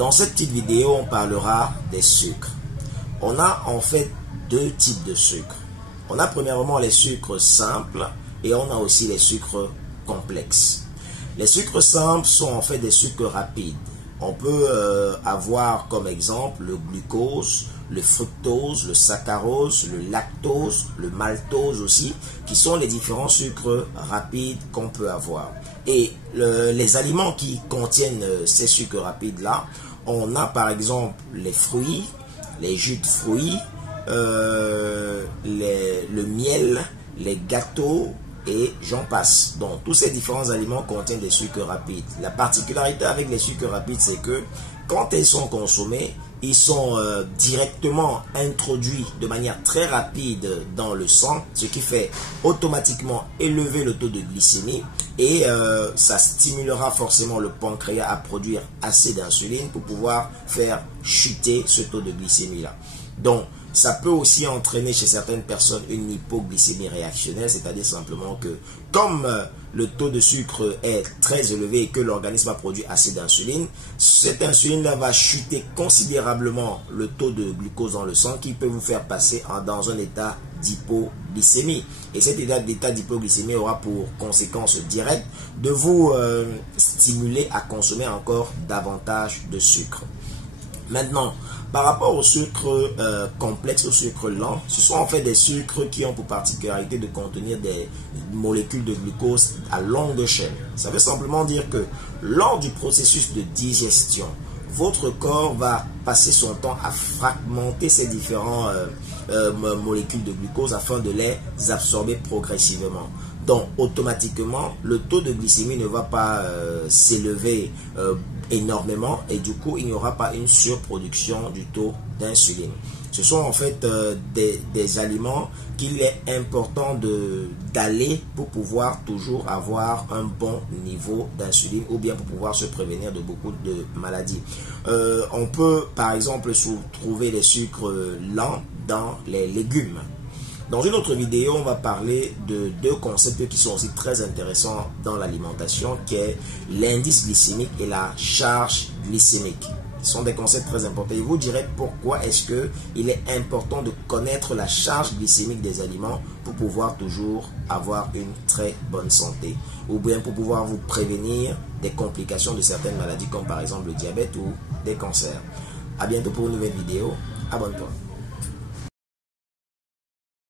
Dans cette petite vidéo, on parlera des sucres. On a en fait deux types de sucres. On a premièrement les sucres simples et on a aussi les sucres complexes. Les sucres simples sont en fait des sucres rapides. On peut avoir comme exemple le glucose, le fructose, le saccharose, le lactose, le maltose aussi, qui sont les différents sucres rapides qu'on peut avoir. Et les aliments qui contiennent ces sucres rapides-là, on a par exemple les fruits, les jus de fruits, le miel, les gâteaux, et j'en passe. Donc, tous ces différents aliments contiennent des sucres rapides. La particularité avec les sucres rapides, c'est que quand ils sont consommés, ils sont directement introduits de manière très rapide dans le sang, ce qui fait automatiquement élever le taux de glycémie et ça stimulera forcément le pancréas à produire assez d'insuline pour pouvoir faire chuter ce taux de glycémie-là. Donc, ça peut aussi entraîner chez certaines personnes une hypoglycémie réactionnelle, c'est-à-dire simplement que comme le taux de sucre est très élevé et que l'organisme a produit assez d'insuline, cette insuline-là va chuter considérablement le taux de glucose dans le sang qui peut vous faire passer dans un état d'hypoglycémie. Et cet état d'hypoglycémie aura pour conséquence directe de vous stimuler à consommer encore davantage de sucre. Maintenant, par rapport aux sucres complexes, aux sucres lents, ce sont en fait des sucres qui ont pour particularité de contenir des molécules de glucose à longue chaîne. Ça veut simplement dire que lors du processus de digestion, votre corps va passer son temps à fragmenter ces différentes molécules de glucose afin de les absorber progressivement. Donc, automatiquement, le taux de glycémie ne va pas s'élever énormément et du coup, il n'y aura pas une surproduction du taux d'insuline. Ce sont en fait des aliments qu'il est important d'aller pour pouvoir toujours avoir un bon niveau d'insuline ou bien pour pouvoir se prévenir de beaucoup de maladies. On peut par exemple trouver les sucres lents dans les légumes. Dans une autre vidéo, on va parler de deux concepts qui sont aussi très intéressants dans l'alimentation, qui est l'indice glycémique et la charge glycémique. Ce sont des concepts très importants. Et vous direz pourquoi est-ce qu'il est important de connaître la charge glycémique des aliments pour pouvoir toujours avoir une très bonne santé. Ou bien pour pouvoir vous prévenir des complications de certaines maladies comme par exemple le diabète ou des cancers. A bientôt pour une nouvelle vidéo. Abonne-toi.